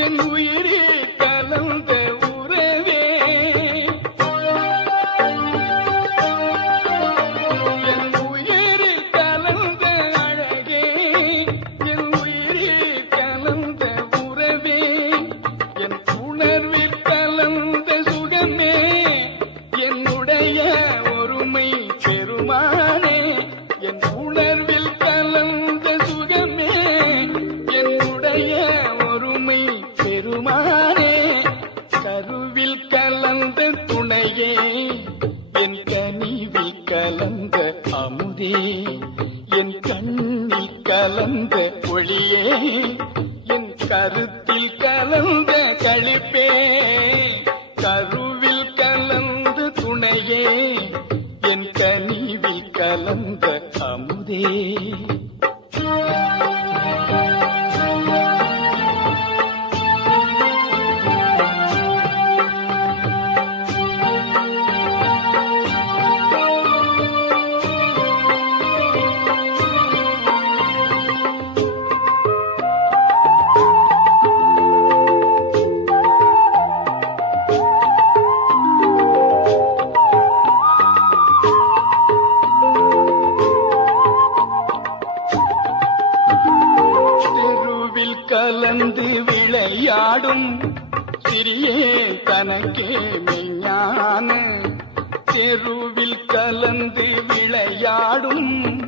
again we கலந்த கழிப்பே. சிறியே தனக்கே மெய்ஞான. தெருவில் கலந்து விளையாடும்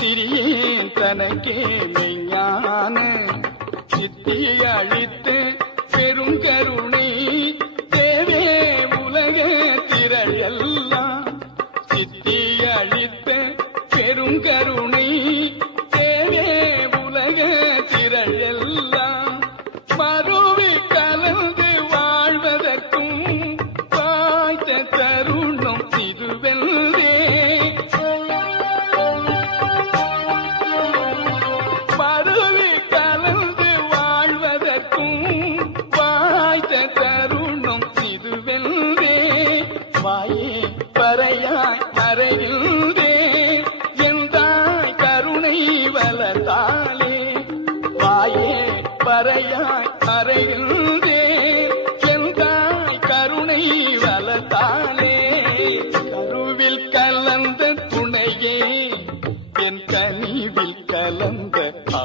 சிறியே தனக்கே மெய்ஞான. சித்தி அழித்து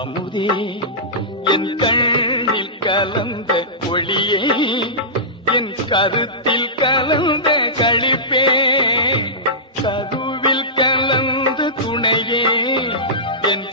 அமுதே என் கண்ணில் கலந்த ஒளியே என் கருத்தில் கலந்த கழிப்பே சதுவில் கலந்த துணையே என்